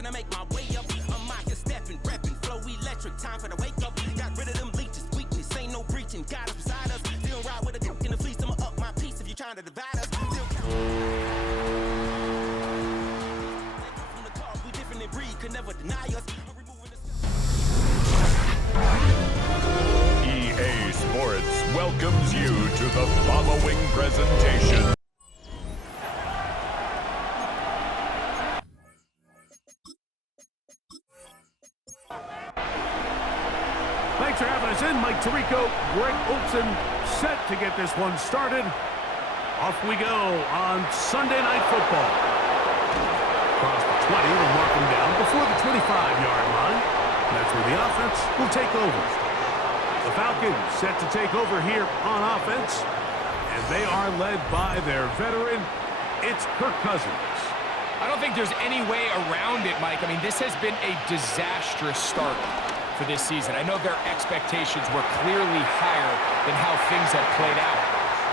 and I make my way up. I'm mocking, stepping, repping, flow electric. Time for the wake up. Got rid of them leeches, weakness, ain't no breaching. Got us beside us. Still ride with a dick in the fleece. I'ma up my piece if you're trying to divide us. Still from the car, we different in breed, could never deny us. EA Sports welcomes you to the following presentation. Thanks for having us in. Mike Tirico, Greg Olson set to get this one started. Off we go on Sunday Night Football. Across the 20, we'll mark them down before the 25-yard line. That's where the offense will take over. The Falcons set to take over here on offense, and they are led by their veteran. It's Kirk Cousins. I don't think there's any way around it, Mike. I mean, this has been a disastrous start for this season. I know their expectations were clearly higher than how things have played out.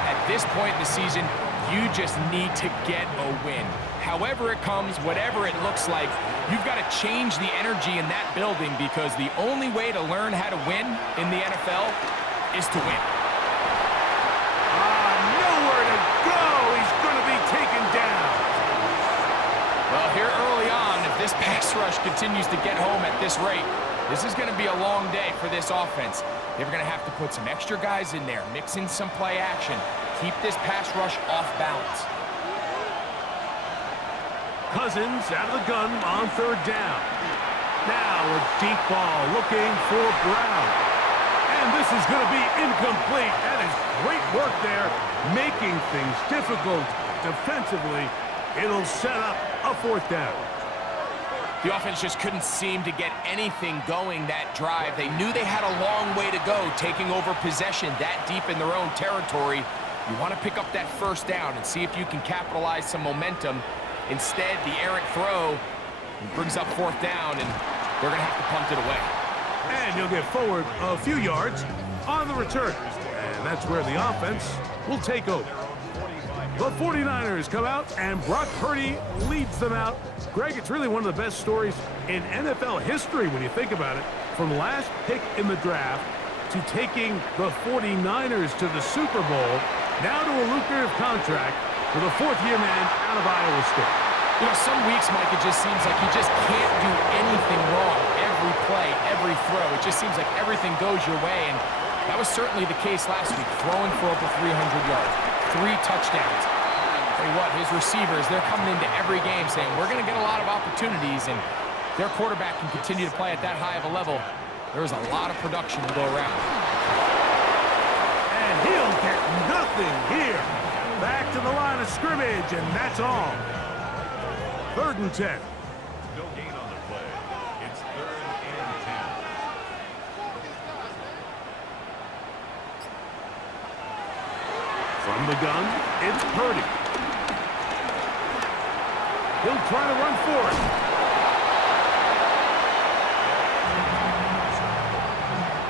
At this point in the season, you just need to get a win. However it comes, whatever it looks like, you've got to change the energy in that building because the only way to learn how to win in the NFL is to win. Nowhere to go. He's going to be taken down. Well, here early on, if this pass rush continues to get home at this rate, this is going to be a long day for this offense. They're going to have to put some extra guys in there, mix in some play action, keep this pass rush off balance. Cousins out of the gun on third down. Now a deep ball looking for Brown. And this is going to be incomplete. That is great work there, making things difficult defensively. It'll set up a fourth down. The offense just couldn't seem to get anything going that drive. They knew they had a long way to go, taking over possession that deep in their own territory. You want to pick up that first down and see if you can capitalize some momentum. Instead, the errant throw brings up fourth down, and they're going to have to punt it away. And he'll get forward a few yards on the return. And that's where the offense will take over. The 49ers come out, and Brock Purdy leads them out. Greg, it's really one of the best stories in NFL history when you think about it. From last pick in the draft to taking the 49ers to the Super Bowl, now to a lucrative contract for the fourth-year man out of Iowa State. You know, some weeks, Mike, it just seems like you just can't do anything wrong. Every play, every throw, it just seems like everything goes your way, and that was certainly the case last week, throwing for over 300 yards, 3 touchdowns. Tell you what, his receivers, they're coming into every game saying, we're going to get a lot of opportunities, and their quarterback can continue to play at that high of a level. There's a lot of production to go around. And he'll get nothing here. Back to the line of scrimmage, and that's all. 3rd and 10. No gain on the play. It's 3rd and 10. From the gun, it's Purdy. He'll try to run for it.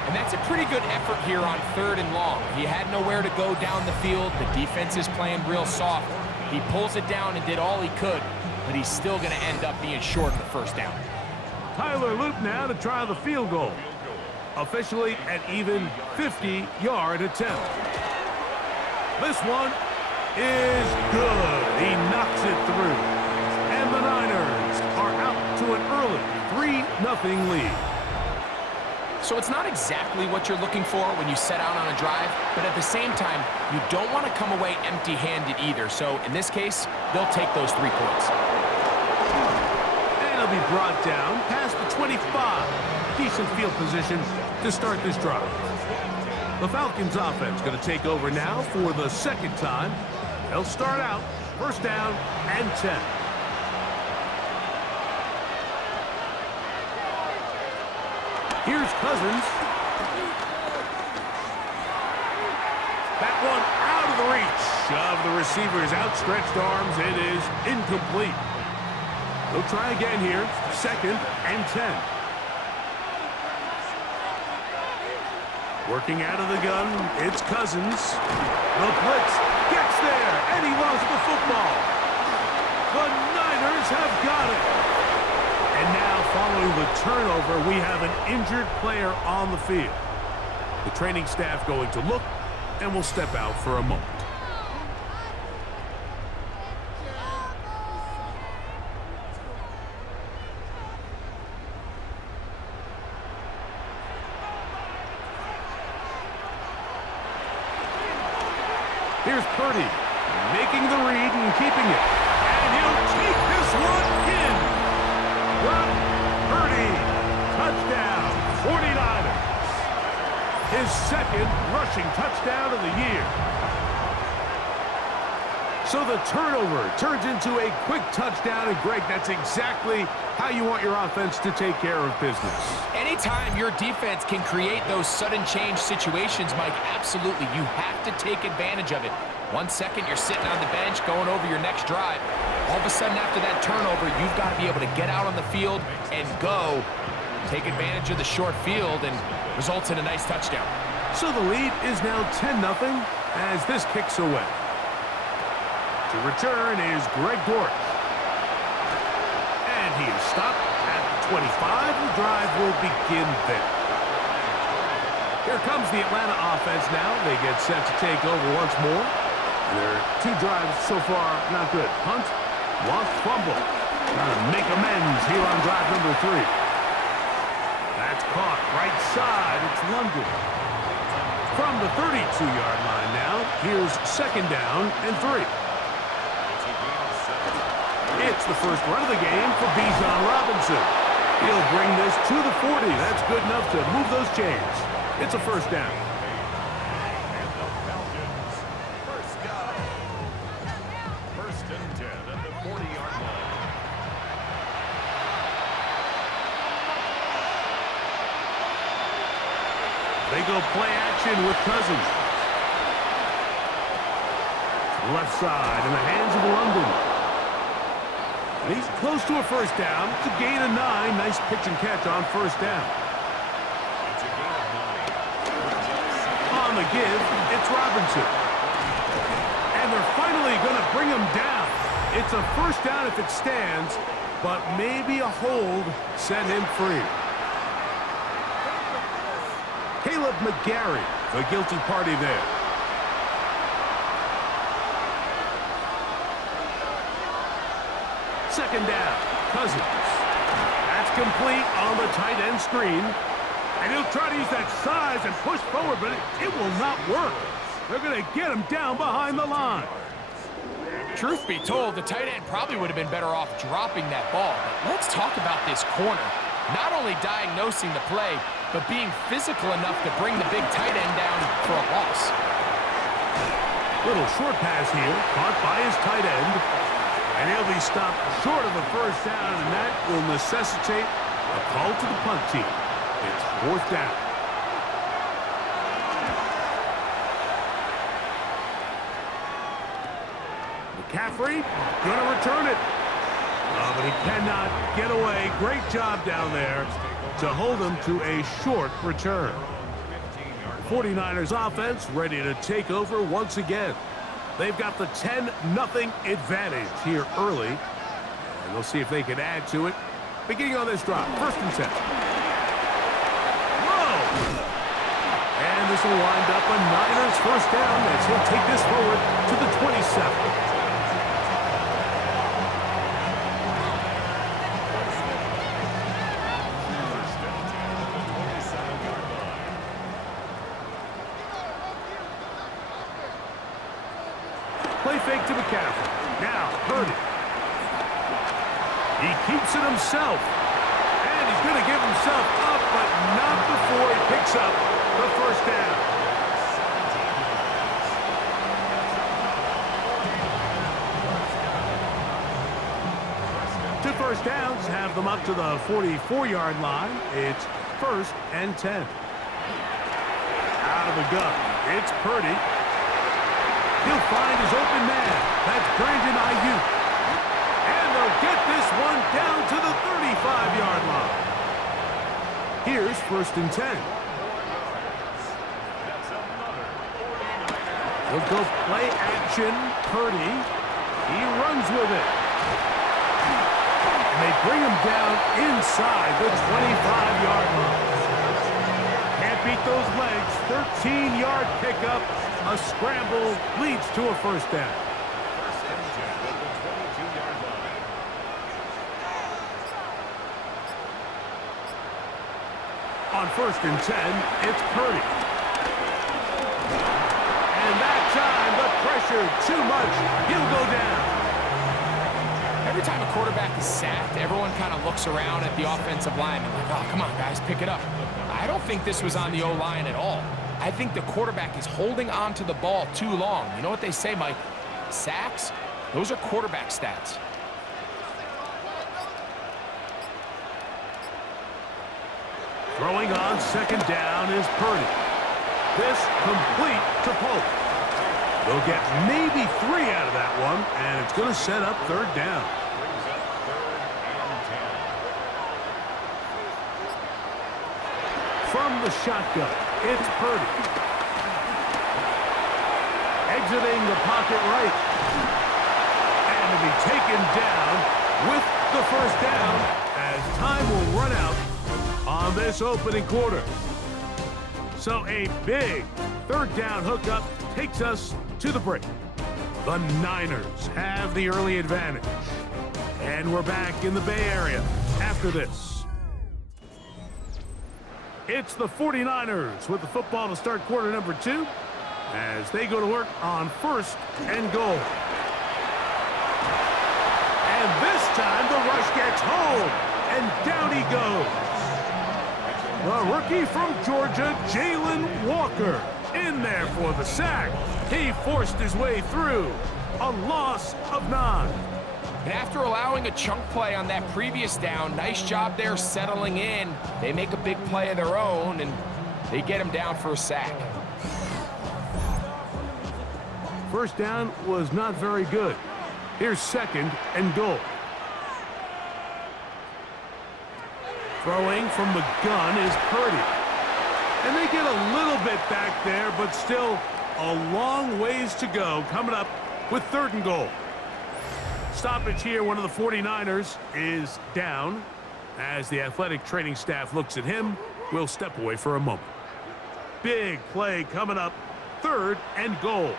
And that's a pretty good effort here on 3rd and long. He had nowhere to go down the field. The defense is playing real soft. He pulls it down and did all he could, but he's still going to end up being short of the first down. Tyler Loop now to try the field goal. Officially an even 50-yard attempt. This one is good. He knocks it through. And the Niners are out to an early 3-0 lead. So it's not exactly what you're looking for when you set out on a drive, but at the same time, you don't want to come away empty-handed either. So in this case, they'll take those 3 points. And he'll be brought down past the 25. Decent field position to start this drive. The Falcons offense going to take over now for the 2nd time. They'll start out 1st down and 10. Here's Cousins. That one out of the reach of the receiver's outstretched arms. It is incomplete. They'll try again here. 2nd and 10. Working out of the gun, it's Cousins. The blitz gets there, and he lost the football. The Niners have got it. And Following the turnover, we have an injured player on the field. The training staff going to look and will step out for a moment. Here's Purdy, making the read and keeping it. And he'll take this one in. Brock Purdy, touchdown, 49ers. His second rushing touchdown of the year. So the turnover turns into a quick touchdown, and Greg, that's exactly how you want your offense to take care of business. Anytime your defense can create those sudden change situations, Mike, absolutely, you have to take advantage of it. 1 second, you're sitting on the bench going over your next drive. All of a sudden, after that turnover, you've got to be able to get out on the field and go. Take advantage of the short field, and results in a nice touchdown. So the lead is now 10-0 as this kicks away. To return is Greg Dortch. And he is stopped at the 25. The drive will begin there. Here comes the Atlanta offense now. They get set to take over once more. Their 2 drives so far not good. Punt, lost fumble. Trying to make amends here on drive number 3. That's caught right side. It's London. From the 32-yard line now, here's 2nd down and 3. It's the first run of the game for Bijan Robinson. He'll bring this to the 40. That's good enough to move those chains. It's a first down. And the Falcons, first down. 1st and 10 at the 40-yard line. They go play action with Cousins. Left side in the hands of London. He's close to a first down. It's a gain of 9. Nice pitch and catch on first down. It's a gain of 9. On the give, it's Robinson. And they're finally going to bring him down. It's a first down if it stands, but maybe a hold set him free. Caleb McGarry, the guilty party there. Second down, Cousins. That's complete on the tight end screen. And he'll try to use that size and push forward, but it will not work. They're going to get him down behind the line. Truth be told, the tight end probably would have been better off dropping that ball. But let's talk about this corner. Not only diagnosing the play, but being physical enough to bring the big tight end down for a loss. Little short pass here, caught by his tight end. And he'll be stopped short of a first down, and that will necessitate a call to the punt team. It's 4th down. McCaffrey going to return it. Oh, but he cannot get away. Great job down there to hold him to a short return. 49ers offense ready to take over once again. They've got the 10-0 advantage here early. And we'll see if they can add to it. Beginning on this drive, 1st and 10. Whoa! And this will wind up a Niners first down as he'll take this forward to the 27. Play fake to McCaffrey. Now, Purdy. He keeps it himself. And he's going to give himself up, but not before he picks up the first down. Two first downs have them up to the 44-yard line. It's 1st and 10. Out of the gun. It's Purdy. He'll find his open man. That's Brandon Ayuk. And they'll get this one down to the 35-yard line. Here's 1st and 10. He'll go play action. Purdy. He runs with it. And they bring him down inside the 25-yard line. Can't beat those legs. 13-yard pickup. A scramble leads to a first down. First and 10 at the 22-yard line. On first and 10, it's Purdy. And that time, the pressure too much. He'll go down. Every time a quarterback is sacked, everyone kind of looks around at the offensive line and like, oh, come on, guys, pick it up. I don't think this was on the O-line at all. I think the quarterback is holding on to the ball too long. You know what they say, Mike? Sacks, those are quarterback stats. Throwing on second down is Purdy. This complete to Pope. They'll get maybe 3 out of that one, and it's going to set up third down. Brings up third and 10. From the shotgun, it's Purdy. Exiting the pocket right. And to be taken down with the first down as time will run out on this opening quarter. So a big third down hookup takes us to the break. The Niners have the early advantage. And we're back in the Bay Area after this. It's the 49ers with the football to start quarter number 2 as they go to work on first and goal. And this time the rush gets home, and down he goes. The rookie from Georgia, Jalen Walker, in there for the sack. He forced his way through. A loss of 9. And after allowing a chunk play on that previous down, nice job there settling in. They make a big play of their own, and they get him down for a sack. First down was not very good. Here's second and goal. Throwing from the gun is Purdy. And they get a little bit back there, but still a long ways to go coming up with third and goal. Stoppage here, one of the 49ers is down. As the athletic training staff looks at him, we'll step away for a moment. Big play coming up, third and goal.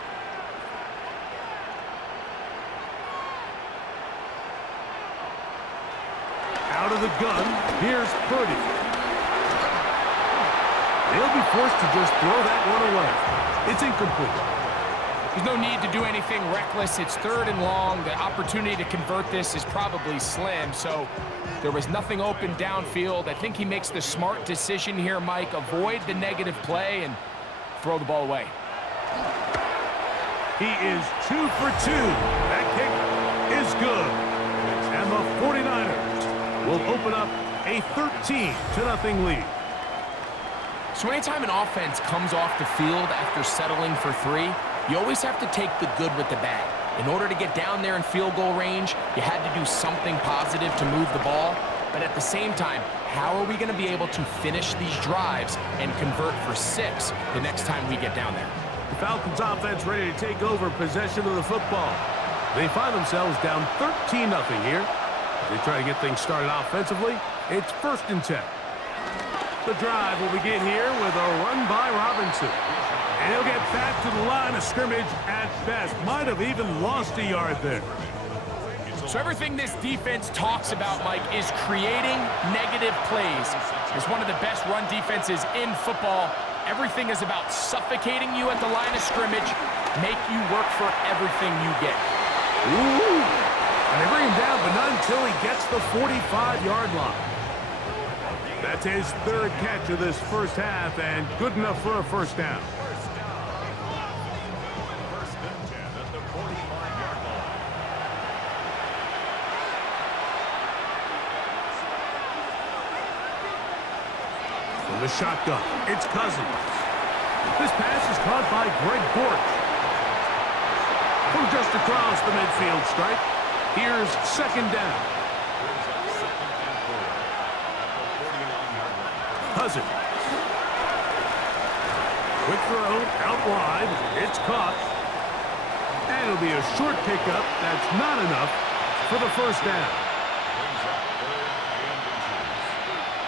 Out of the gun, here's Purdy. They'll be forced to just throw that one away. It's incomplete. There's no need to do anything reckless. It's third and long. The opportunity to convert this is probably slim, so there was nothing open downfield. I think he makes the smart decision here, Mike. Avoid the negative play and throw the ball away. He is 2 for 2. That kick is good. And the 49ers will open up a 13-0 lead. So anytime an offense comes off the field after settling for 3, you always have to take the good with the bad. In order to get down there in field goal range, you had to do something positive to move the ball. But at the same time, how are we going to be able to finish these drives and convert for 6 the next time we get down there? The Falcons offense ready to take over possession of the football. They find themselves down 13-0 here. As they try to get things started offensively, it's first and 10. The drive will begin here with a run by Robinson. And he'll get back to the line of scrimmage at best. Might have even lost a yard there. So everything this defense talks about, Mike, is creating negative plays. It's one of the best run defenses in football. Everything is about suffocating you at the line of scrimmage, make you work for everything you get. Ooh! And they bring him down, but not until he gets the 45-yard line. That's his third catch of this first half, and good enough for a first down. First and 10 at the 45-yard line. From the shotgun, it's Cousins. This pass is caught by Greg Bortles. From just across the midfield stripe, here's second down. Cousins. Quick throw, out wide, it's caught. And it'll be a short pickup that's not enough for the first down.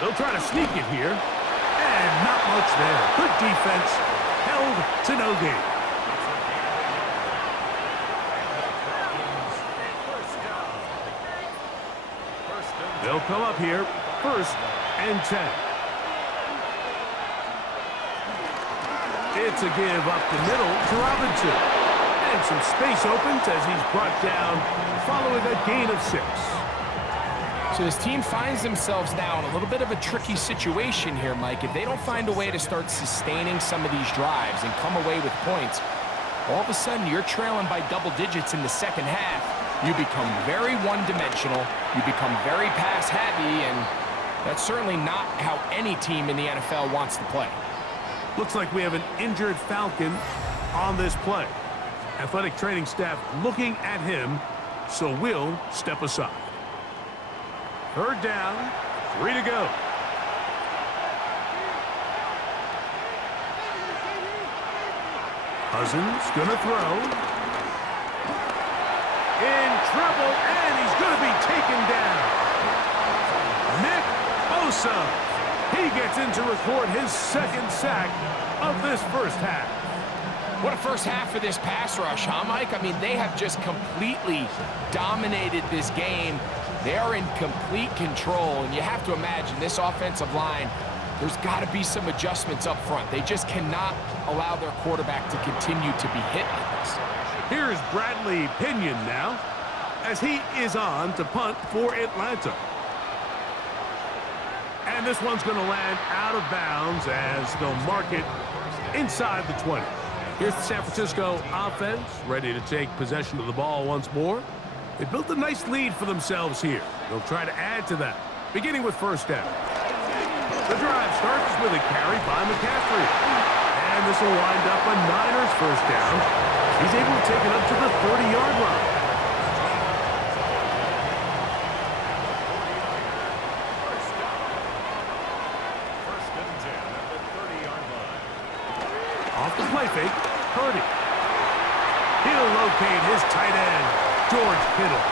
They'll try to sneak it here. And not much there. Good defense. Held to no gain. They'll come up here. 1st and 10. It's a give up the middle to Robinson. And some space opens as he's brought down following a gain of 6. So this team finds themselves now in a little bit of a tricky situation here, Mike. If they don't find a way to start sustaining some of these drives and come away with points, all of a sudden you're trailing by double digits in the second half. You become very one-dimensional. You become very pass-heavy, and that's certainly not how any team in the NFL wants to play. Looks like we have an injured Falcon on this play. Athletic training staff looking at him, so we'll step aside. 3rd down, 3 to go. Cousins gonna throw. In trouble, and he's gonna be taken down. Nick Bosa. He gets in to record his 2nd sack of this first half. What a first half for this pass rush, huh, Mike? I mean, they have just completely dominated this game. They are in complete control, and you have to imagine this offensive line, there's got to be some adjustments up front. They just cannot allow their quarterback to continue to be hit like this. Here's Bradley Pinion now, as he is on to punt for Atlanta. And this one's going to land out of bounds as they'll mark it inside the 20. Here's the San Francisco offense, ready to take possession of the ball once more. They built a nice lead for themselves here. They'll try to add to that, beginning with 1st down. The drive starts with a carry by McCaffrey. And this will wind up a Niners 1st down. He's able to take it up to the 30-yard line. Off the play fake, Purdy. He'll locate his tight end, George Kittle.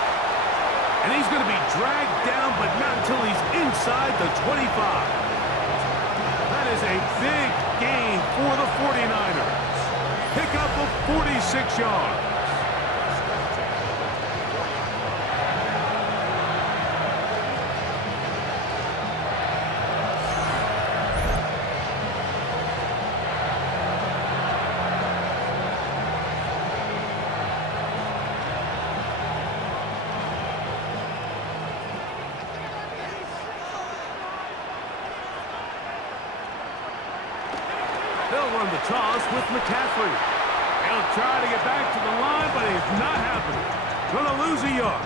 And he's going to be dragged down, but not until he's inside the 25. That is a big gain for the 49ers. Pick up of 46 yards. They'll run the toss with McCaffrey. He'll try to get back to the line, but it's not happening. Gonna lose a yard.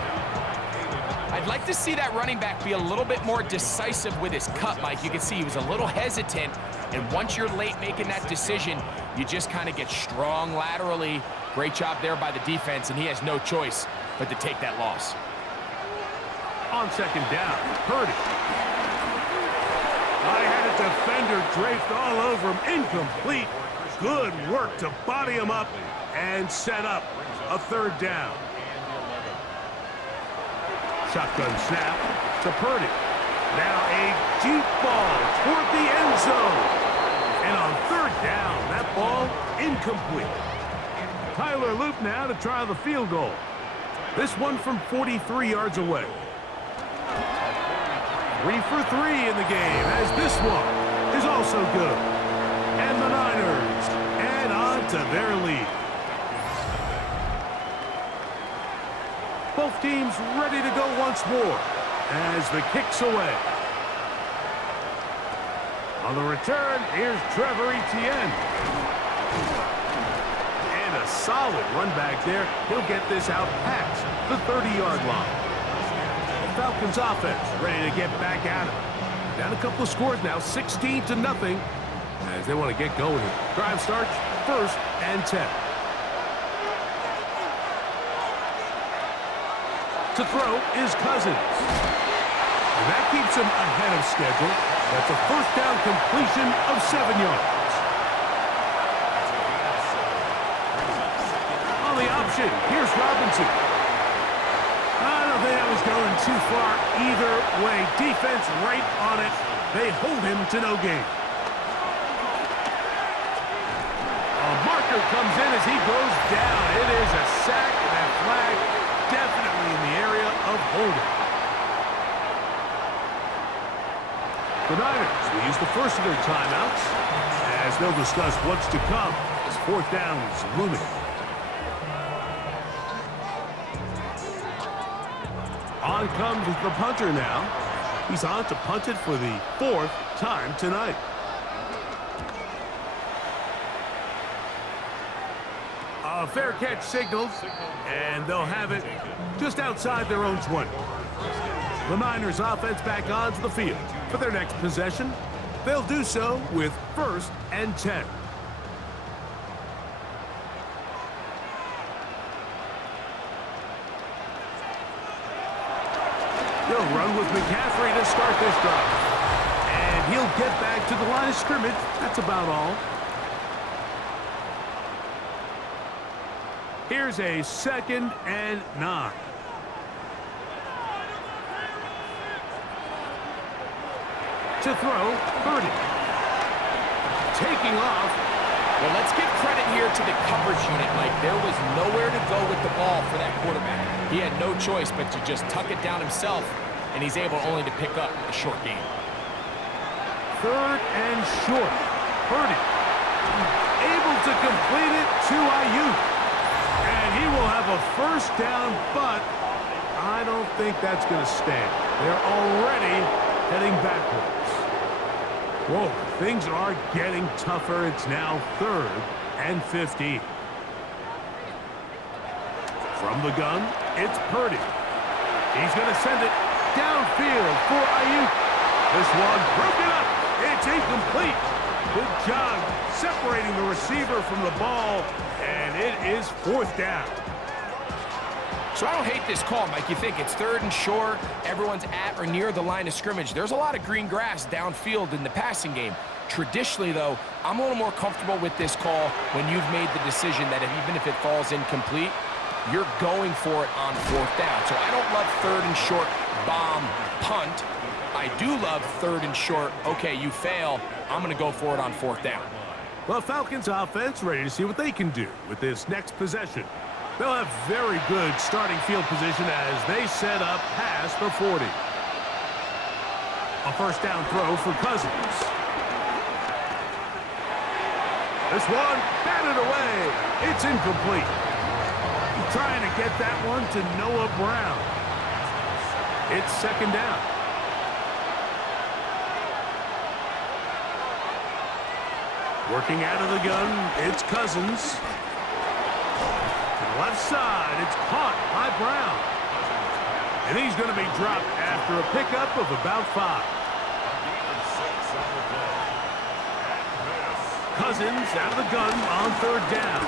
I'd like to see that running back be a little bit more decisive with his cut, Mike. You can see he was a little hesitant, and once you're late making that decision, you just kind of get strong laterally. Great job there by the defense, and he has no choice but to take that loss. On 2nd down, Purdy. I had a defender draped all over him. Incomplete. Good work to body him up and set up a 3rd down. Shotgun snap to Purdy. Now a deep ball toward the end zone. And on 3rd down, that ball incomplete. Tyler Loop now to try the field goal. This one from 43 yards away. 3 for 3 in the game, as this one is also good. And the Niners add on to their lead. Both teams ready to go once more as the kick's away. On the return, here's Trevor Etienne. And a solid run back there. He'll get this out past the 30-yard line. Falcons offense ready to get back at it. Down a couple of scores now, 16-0, as they want to get going here. Drive starts 1st and 10. To throw is Cousins. And that keeps him ahead of schedule. That's a 1st down completion of 7 yards. On the option, here's Robinson. don't think that was going too far either way. Defense right on it. They hold him to no gain. A marker comes in as he goes down. It is a sack, and that flag definitely in the area of holding. The Niners will use the first of their timeouts as they'll discuss what's to come as fourth down is looming. On comes the punter now. He's on to punt it for the fourth time tonight. A fair catch signaled, and they'll have it just outside their own 20. The Niners offense back onto the field for their next possession. They'll do so with 1st and 10. They'll run with McCaffrey to start this drive. And he'll get back to the line of scrimmage. That's about all. Here's a 2nd and 9. To throw, Purdy. Taking off. Well, let's give credit here to the coverage unit, Mike. There was nowhere to go with the ball for that quarterback. He had no choice but to just tuck it down himself, and he's able only to pick up a short gain. 3rd and short. Purdy able to complete it to Ayuk. And he will have a 1st down, but I don't think that's going to stand. They're already heading backwards. Whoa, things are getting tougher. It's now 3rd and 15. From the gun, it's Purdy. He's going to send it downfield for Ayuk. This one broken up. It's incomplete. Good job separating the receiver from the ball, and it is 4th down. So I don't hate this call, Mike. You think it's 3rd and short, everyone's at or near the line of scrimmage. There's a lot of green grass downfield in the passing game. Traditionally, though, I'm a little more comfortable with this call when you've made the decision that even if it falls incomplete, you're going for it on 4th down. So I don't love 3rd and short, bomb, punt. I do love 3rd and short, okay, you fail, I'm going to go for it on 4th down. The Falcons offense ready to see what they can do with this next possession. They'll have very good starting field position as they set up past the 40. A 1st down throw for Cousins. This one batted away. It's incomplete. Trying to get that one to Noah Brown. It's 2nd down. Working out of the gun, it's Cousins. Left side, it's caught by Brown. And he's going to be dropped after a pickup of about 5. Cousins out of the gun on 3rd down.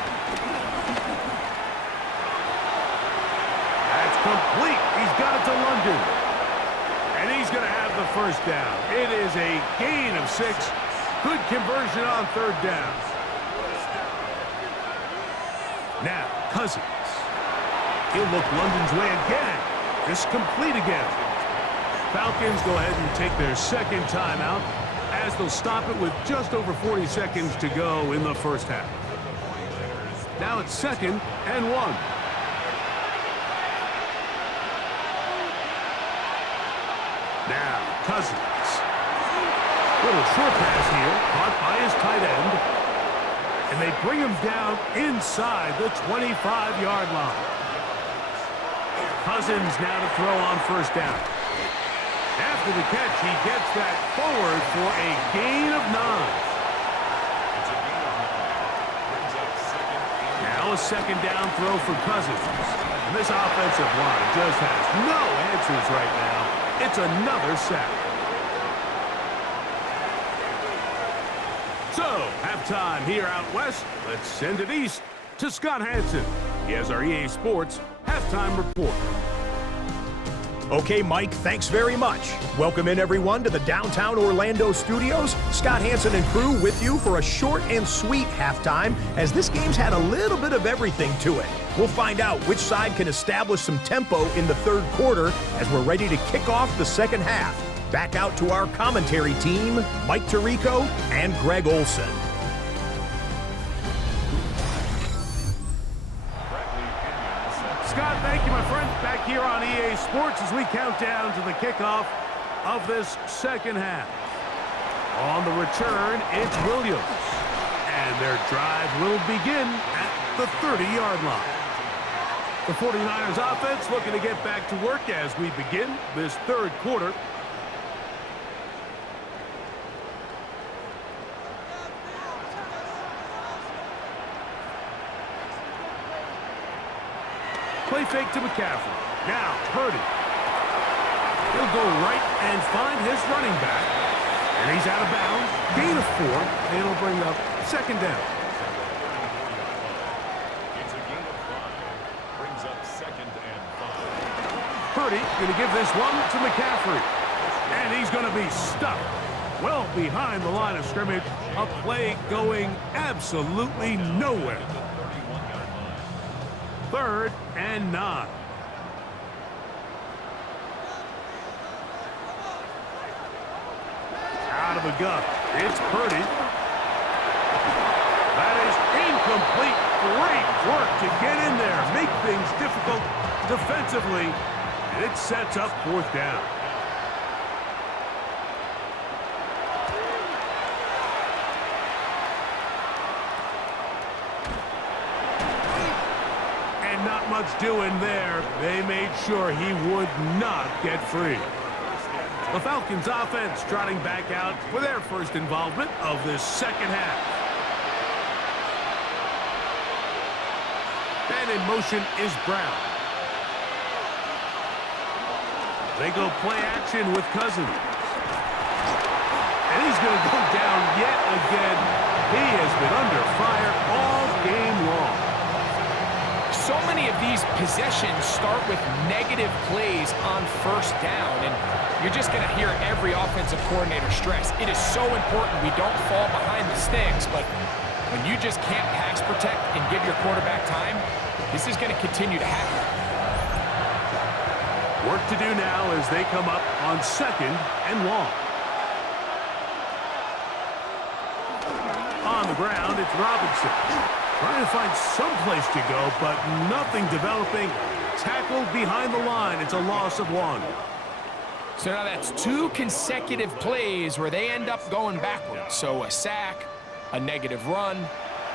That's complete. He's got it to London. And he's going to have the 1st down. It is a gain of 6. Good conversion on 3rd down. Now, Cousins. He'll look London's way again. This complete again. Falcons go ahead and take their 2nd timeout as they'll stop it with just over 40 seconds to go in the 1st half. Now it's 2nd and 1. Now, Cousins. Little short pass here, caught by his tight end. And they bring him down inside the 25-yard line. Cousins now to throw on 1st down. After the catch, he gets that forward for a gain of 9. Now a 2nd down throw for Cousins. And this offensive line just has no answers right now. It's another sack. So, halftime here out west. Let's send it east to Scott Hansen. He has our EA Sports halftime report. Okay, Mike, thanks very much. Welcome in, everyone, to the downtown Orlando studios. Scott Hansen and crew with you for a short and sweet halftime, as this game's had a little bit of everything to it. We'll find out which side can establish some tempo in the third quarter as we're ready to kick off the second half. Back out to our commentary team, Mike Tirico and Greg Olson. Scott, thank you, my friend. Back here on EA Sports as we count down to the kickoff of this second half. On the return, it's Williams. And their drive will begin at the 30-yard line. The 49ers offense looking to get back to work as we begin this third quarter. Play fake to McCaffrey. Now, Purdy. He'll go right and find his running back. And he's out of bounds. Gain of 4. And it'll bring up second down. It's a gain of 5. Brings up second and 5. Purdy going to give this one to McCaffrey. And he's going to be stuck well behind the line of scrimmage. A play going absolutely nowhere. 3rd and 9. Out of a gun. It's Purdy. That is incomplete. Great work to get in there. Make things difficult defensively. And it sets up 4th down. Not much doing there. They made sure he would not get free. The Falcons offense trotting back out for their first involvement of this second half. And in motion is Brown. They go play action with Cousins. And he's going to go down yet again. He has been under fire all game long. So many of these possessions start with negative plays on first down, and you're just going to hear every offensive coordinator stress. It is so important we don't fall behind the sticks, but when you just can't pass protect and give your quarterback time, this is going to continue to happen. Work to do now as they come up on 2nd and long. On the ground, it's Robinson. Trying to find some place to go, but nothing developing. Tackled behind the line. It's a loss of 1. So now that's 2 consecutive plays where they end up going backwards. So a sack, a negative run.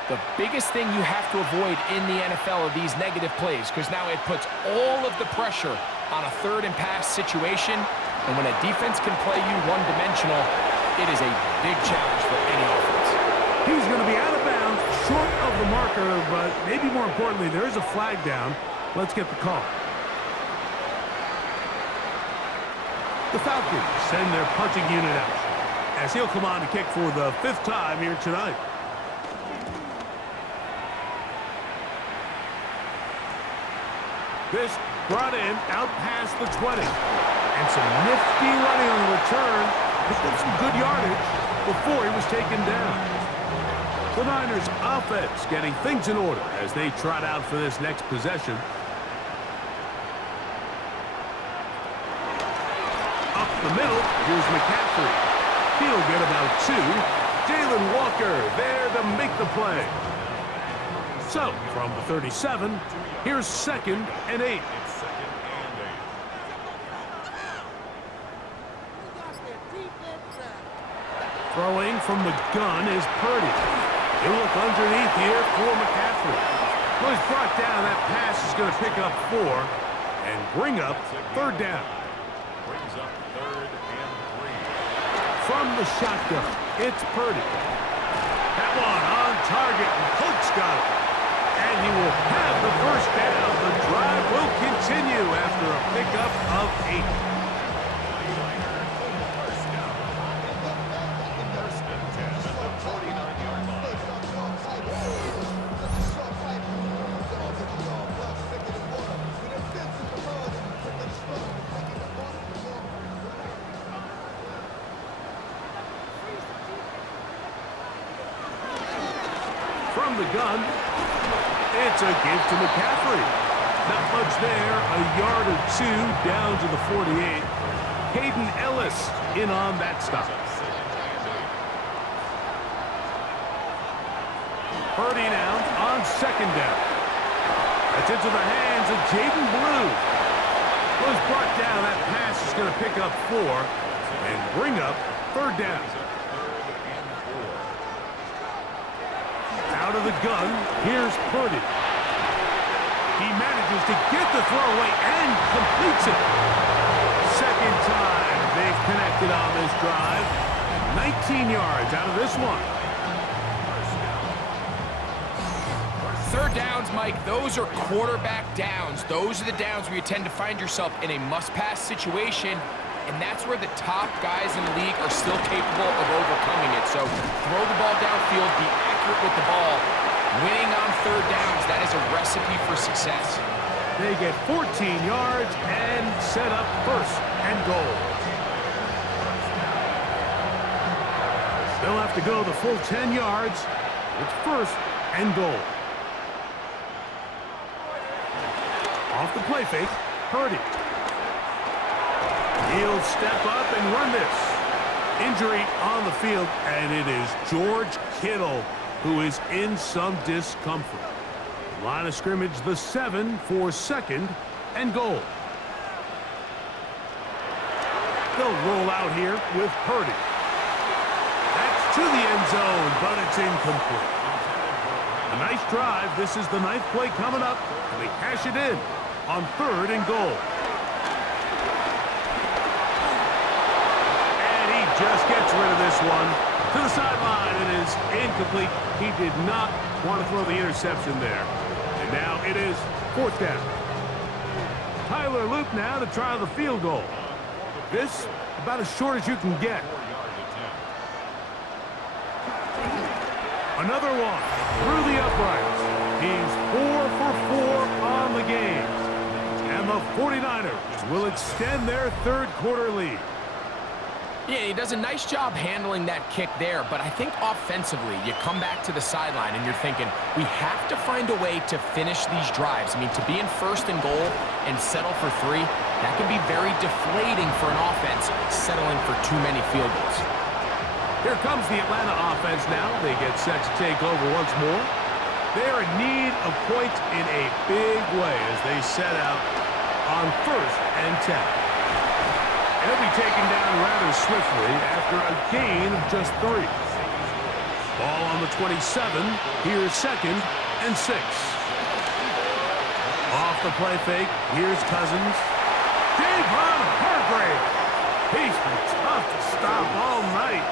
The biggest thing you have to avoid in the NFL are these negative plays, because now it puts all of the pressure on a 3rd and pass situation. And when a defense can play you one-dimensional, it is a big challenge for any offense. He's going to be out of bounds, short of the marker, but maybe more importantly, there is a flag down. Let's get the call. The Falcons send their punting unit out as he'll come on to kick for the 5th time here tonight. This brought in out past the 20. And some nifty running on the return. Picked up some good yardage before he was taken down. The Niners offense getting things in order as they trot out for this next possession. Up the middle, here's McCaffrey. He'll get about 2. Jalen Walker there to make the play. So, from the 37, here's 2nd and 8. Throwing from the gun is Purdy. He'll look underneath here for McCaffrey. Well, he's brought down. That pass is going to pick up 4 and bring up 3rd down. Brings up 3rd and 3. From the shotgun, it's Purdy. That one on target, and Polk's got it. And he will have the first down. The drive will continue after a pickup of 8. from the gun. It's a give to McCaffrey. Not much there, a yard or two down to the 48. Hayden Ellis in on that stop. Purdy now on second down. That's into the hands of Jaden Blue. Was brought down. That pass is going to pick up 4 and bring up third down. Out of the gun, here's Purdy. He manages to get the throw away and completes it. Second time they've connected on this drive. 19 yards out of this one. Third downs, Mike, those are quarterback downs. Those are the downs where you tend to find yourself in a must-pass situation, and that's where the top guys in the league are still capable of overcoming it. So throw the ball downfield, be accurate with the ball. Winning on third downs, that is a recipe for success. They get 14 yards and set up first and goal. They'll have to go the full 10 yards. It's first and goal. Off the play fake, Purdy. He'll step up and run this. Injury on the field, and it is George Kittle who is in some discomfort. Line of scrimmage, the 7 for second and goal. They'll roll out here with Purdy. That's to the end zone, but it's incomplete. A nice drive. This is the 9th play coming up, and they cash it in on third and goal. And he just gets rid of this one. To the sideline, it is incomplete. He did not want to throw the interception there. And now it is fourth down. Tyler Loop now to try the field goal. This about as short as you can get. Another one through the uprights. He's 4 for 4 on the game. And the 49ers will extend their third quarter lead. Yeah, he does a nice job handling that kick there, but I think offensively, you come back to the sideline and you're thinking, we have to find a way to finish these drives. I mean, to be in first and goal and settle for 3, that can be very deflating for an offense settling for too many field goals. Here comes the Atlanta offense now. They get set to take over once more. They're in need of points in a big way as they set out on first and 10. He'll be taken down rather swiftly after a gain of just 3. Ball on the 27. Here's second and 6. Off the play fake. Here's Cousins. Javon Hargrave. He's been tough to stop all night.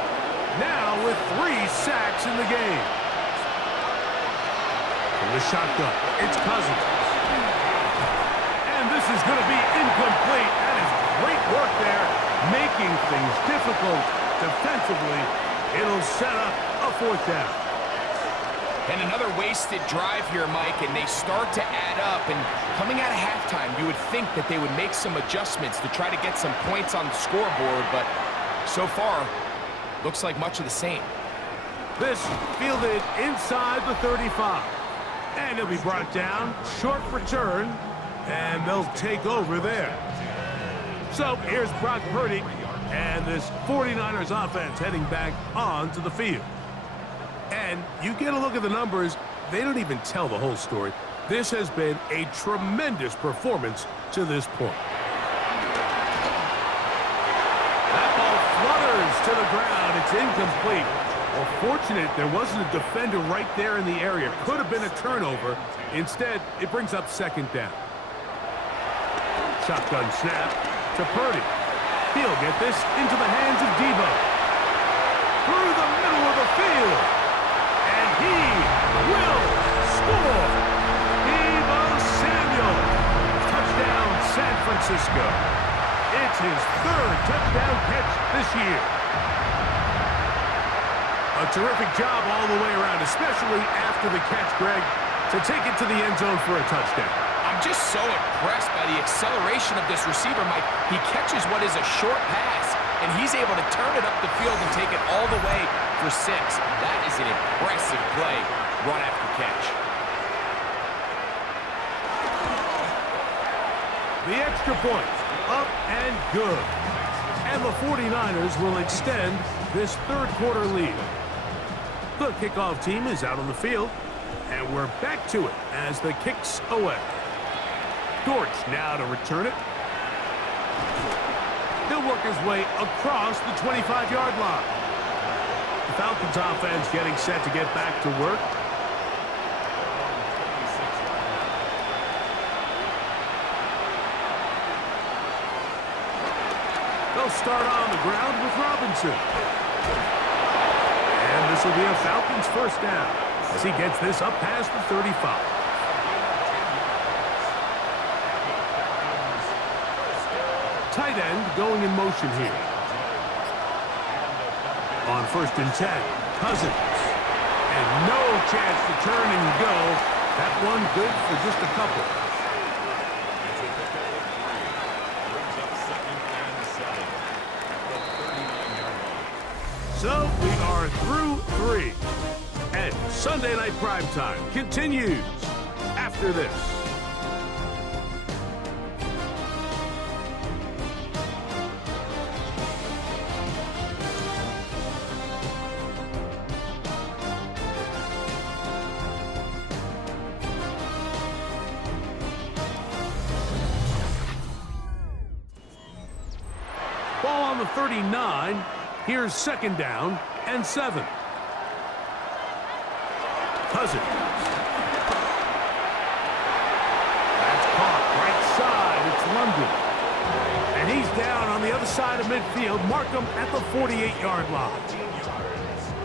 Now with 3 sacks in the game. From the shotgun, it's Cousins. And this is going to be incomplete. That is great work there, making things difficult defensively. It'll set up a fourth down. And another wasted drive here, Mike, and they start to add up. And coming out of halftime, you would think that they would make some adjustments to try to get some points on the scoreboard, but so far, looks like much of the same. This fielded inside the 35. And he'll be brought down, short return, and they'll take over there. So here's Brock Purdy and this 49ers offense heading back onto the field. And you get a look at the numbers, they don't even tell the whole story. This has been a tremendous performance to this point. That ball flutters to the ground. It's incomplete. Well, fortunate there wasn't a defender right there in the area. Could have been a turnover. Instead, it brings up second down. Shotgun snap to Purdy. He'll get this into the hands of Debo. Through the middle of the field. And he will score. Debo Samuel. Touchdown, San Francisco. It's his 3rd touchdown catch this year. A terrific job all the way around, especially after the catch, Greg, to take it to the end zone for a touchdown. I'm just so impressed by the acceleration of this receiver, Mike. He catches what is a short pass, and he's able to turn it up the field and take it all the way for 6. That is an impressive play, run after catch. The extra point, up and good. And the 49ers will extend this third quarter lead. The kickoff team is out on the field, and we're back to it as the kick's away. Dortch now to return it. He'll work his way across the 25-yard line. The Falcons offense getting set to get back to work. They'll start on the ground with Robinson. And this will be a Falcons first down as he gets this up past the 35. Tight end going in motion here. On 1st and 10, Cousins. And no chance to turn and go. That one good for just a couple. So we are through 3. And Sunday Night Primetime continues after this. Ball on the 39. Here's 2nd down and 7. Cousins. That's caught right side. It's London. And he's down on the other side of midfield. Mark him at the 48-yard line.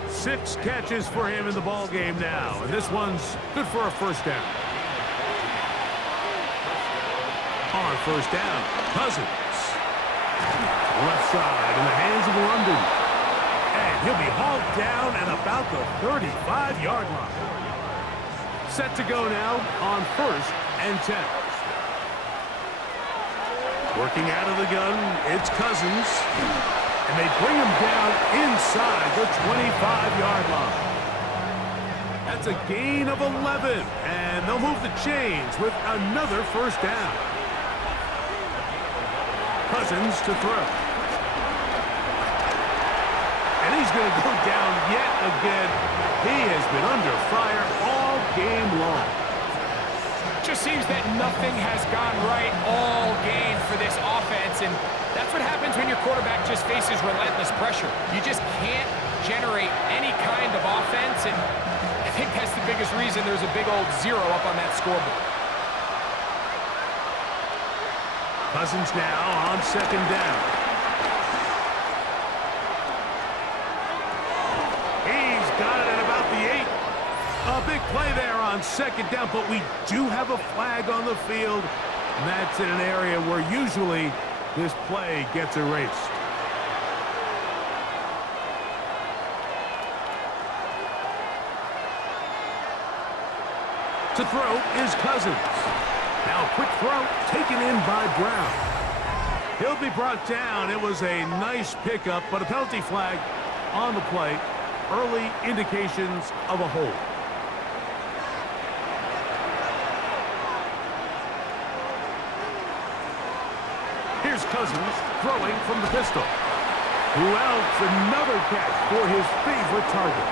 6 catches for him in the ball game now. And this one's good for a first down. On 1st down, Cousins. Left side in the hands of London. And he'll be hauled down at about the 35-yard line. Set to go now on 1st and 10. Working out of the gun, it's Cousins. And they bring him down inside the 25-yard line. That's a gain of 11. And they'll move the chains with another first down. Cousins to throw. And he's going to go down yet again. He has been under fire all game long. Just seems that nothing has gone right all game for this offense, and that's what happens when your quarterback just faces relentless pressure. You just can't generate any kind of offense, and I think that's the biggest reason there's a big old 0 up on that scoreboard. Cousins now on 2nd down. He's got it at about the 8. A big play there on 2nd down, but we do have a flag on the field. And that's in an area where usually this play gets erased. To throw is Cousins. Now a quick throw taken in by Brown. He'll be brought down. It was a nice pickup, but a penalty flag on the play. Early indications of a hold. Here's Cousins throwing from the pistol. Who else? Another catch for his favorite target.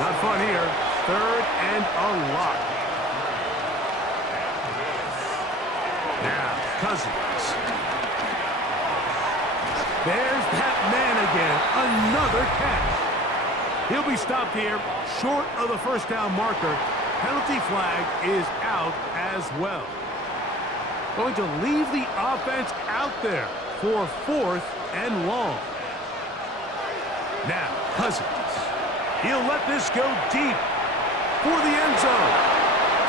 Not fun here. 3rd and a lot. Now, Cousins. There's that man again. Another catch. He'll be stopped here short of the first down marker. Penalty flag is out as well. Going to leave the offense out there for 4th and long. Now, Cousins. He'll let this go deep for the end zone.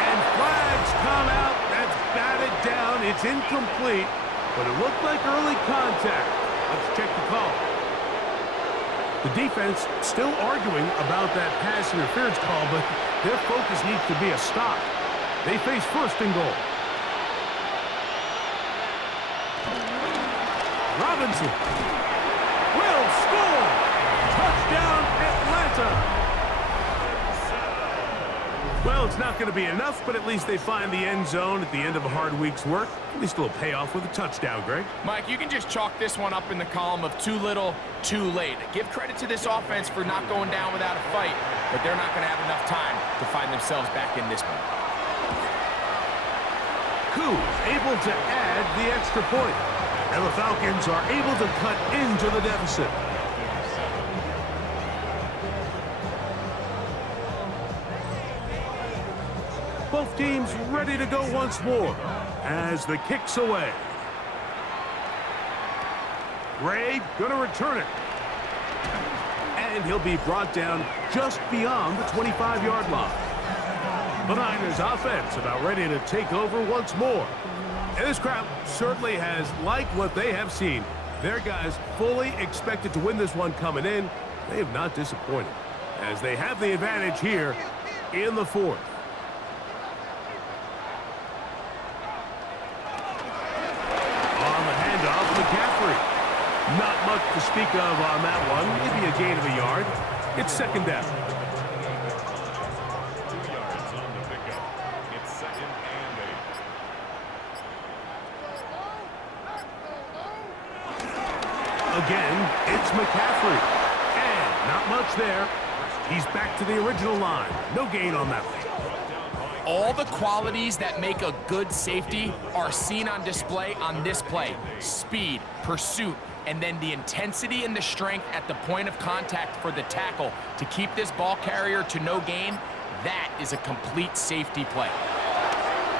And flags come out. That's batted down. It's incomplete, but it looked like early contact. Let's check the call. The defense still arguing about that pass interference call, but their focus needs to be a stop. They face 1st and goal. Robinson will score. Touchdown Atlanta. Atlanta. Well, it's not going to be enough, but at least they find the end zone at the end of a hard week's work. At least a little payoff with a touchdown, Greg. Mike, you can just chalk this one up in the column of too little, too late. Give credit to this offense for not going down without a fight, but they're not going to have enough time to find themselves back in this one. Koo able to add the extra point. And the Falcons are able to cut into the deficit. Both teams ready to go once more as the kick's away. Gray gonna return it. And he'll be brought down just beyond the 25-yard line. The Niners offense about ready to take over once more. And this crowd certainly has liked what they have seen. Their guys fully expected to win this one coming in. They have not disappointed as they have the advantage here in the fourth. On the handoff, McCaffrey. Not much to speak of on that one. Maybe a gain of a yard. It's second down. 2 yards on the pickup. It's second and 8. Again, it's McCaffrey. And not much there. He's back to the original line. No gain on that one. All the qualities that make a good safety are seen on display on this play. Speed, pursuit, and then the intensity and the strength at the point of contact for the tackle to keep this ball carrier to no gain. That is a complete safety play.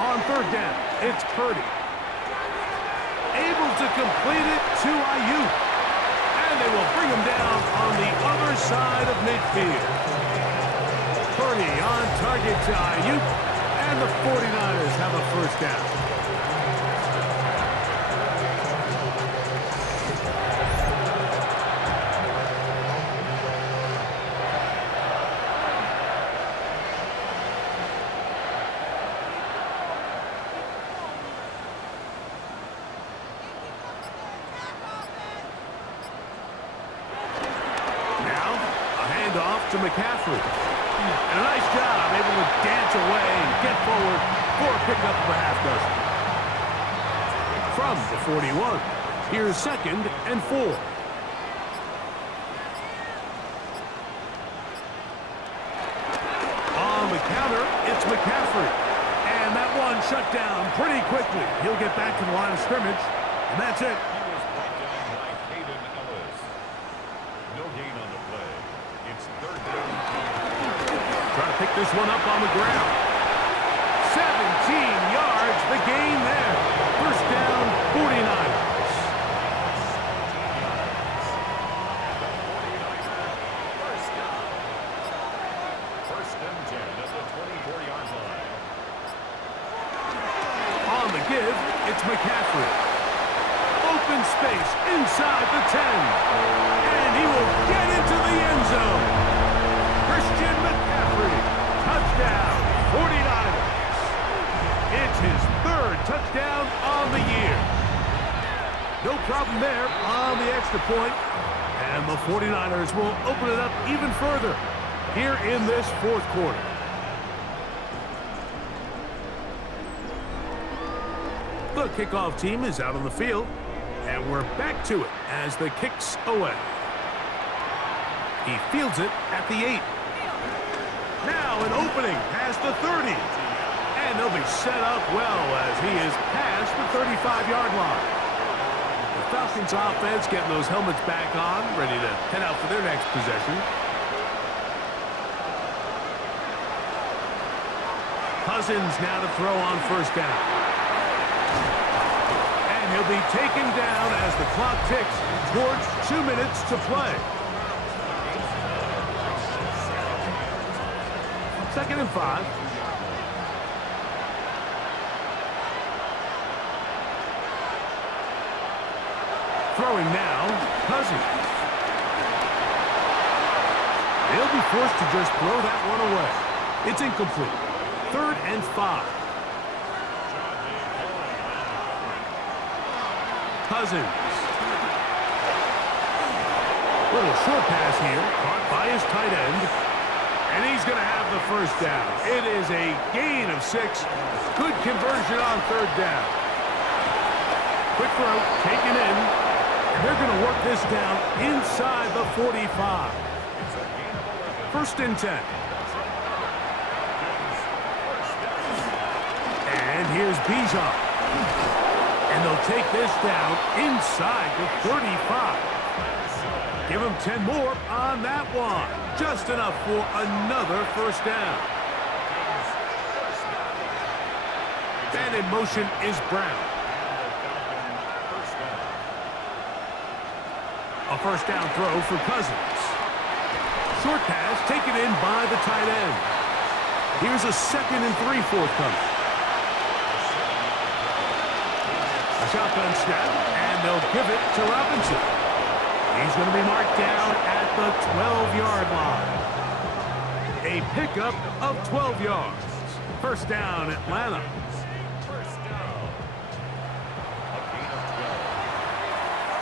On third down, it's Purdy. Able to complete it to Ayuk. And they will bring him down on the other side of midfield. Purdy on target to Ayuk. And the 49ers have a first down. Now, a handoff to McCaffrey. And a nice job, able to dance away and get forward for a pickup of a half dozen. From the 41, here's second and 4. On the counter, it's McCaffrey. And that one shut down pretty quickly. He'll get back to the line of scrimmage, and that's it. He was brought down by Hayden Ellis. No gain on the play. It's third down. Try to pick this one up on the ground. 17 yards, the gain there. First down, 49ers. First and 10 at the 24-yard line. On the give, it's McCaffrey. Open space inside the 10. And he will get into the end zone. Christian McCaffrey, touchdown, 49ers. It's his third touchdown on the year. No problem there on the extra point. And the 49ers will open it up even further here in this fourth quarter. The kickoff team is out on the field, and we're back to it as the kick's away. He fields it at the 8. Now an opening past the 30. And they'll be set up well as he is past the 35-yard line. The Falcons offense getting those helmets back on, ready to head out for their next possession. Cousins now to throw on first down. And he'll be taken down as the clock ticks towards 2 minutes to play. Second and 5. Throwing now, Cousins. They'll be forced to just throw that one away. It's incomplete. Third and 5. Cousins. Little short pass here, caught by his tight end. And he's going to have the first down. It is a gain of 6. Good conversion on third down. Quick throw, taken in. And they're going to work this down inside the 45. First and 10. And here's Bijan. And they'll take this down inside the 35. Give him 10 more on that one. Just enough for another first down. And in motion is Brown. A first down throw for Cousins. Short pass taken in by the tight end. Here's a 2nd and 3 forthcoming. A shotgun snap, and they'll give it to Robinson. He's going to be marked down at the 12-yard line. A pickup of 12 yards. First down, Atlanta.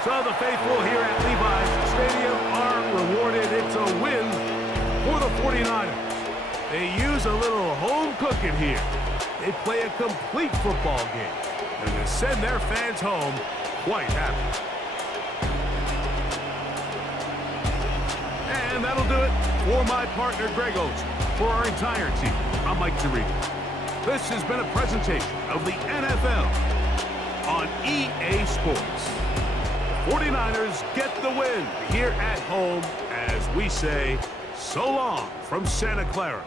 So the faithful here at Levi's Stadium are rewarded. It's a win for the 49ers. They use a little home cooking here. They play a complete football game, and they send their fans home quite happy. And that'll do it for my partner, Greg Olson. For our entire team, I'm Mike Tirico. This has been a presentation of the NFL on EA Sports. 49ers get the win here at home as we say so long from Santa Clara.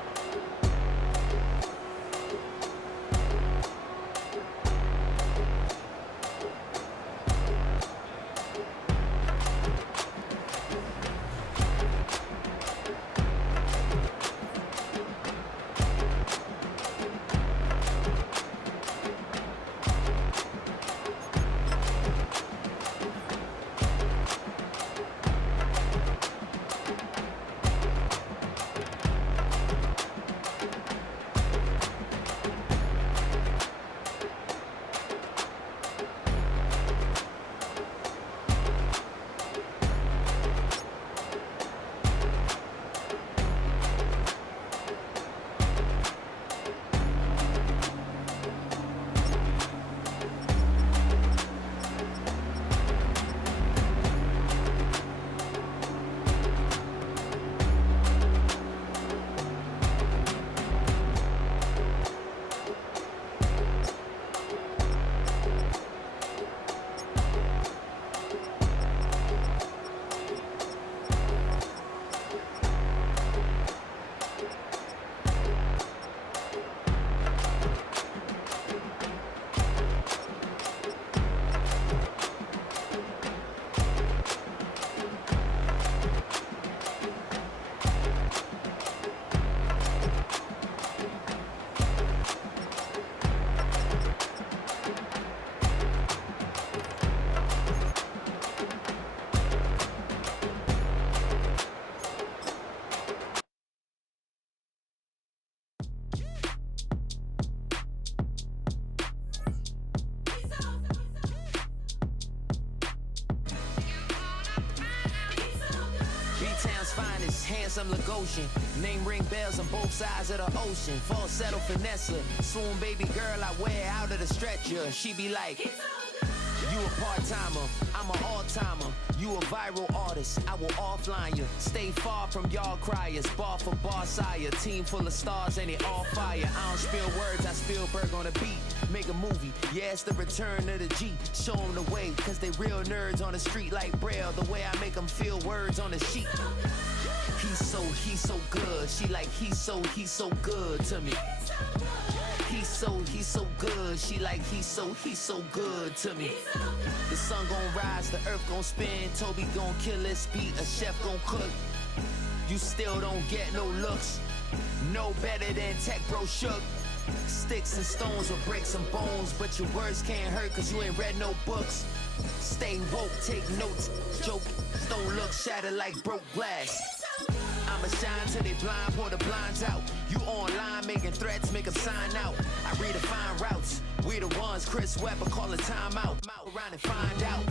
Handsome Lagosian, name ring bells on both sides of the ocean. Falsetto finesse, swoon baby girl I wear out of the stretcher. She be like, you a part-timer, I'm an all-timer. You a viral artist, I will offline you. Stay far from y'all criers, bar for bar sire. Team full of stars and it all fire. I don't spill words, I Spielberg on the beat. Make a movie, yeah, it's the return of the G. Show them the way, cause they real nerds on the street like Braille. The way I make them feel words on the sheet. He's so good. She like, he's so good to me. He's so good. She like, he's so good to me. The sun gon' rise, the earth gon' spin. Toby gon' kill this beat, a chef gon' cook. You still don't get no looks. No better than Tech Bro Shook. Sticks and stones will break some bones, but your words can't hurt cause you ain't read no books. Stay woke, take notes, joke. Don't look shattered like broke glass. I'ma shine till they blind, pour the blinds out. You online making threats, make them sign out. I redefine routes. We the ones Chris Webber call a timeout. Around and find out.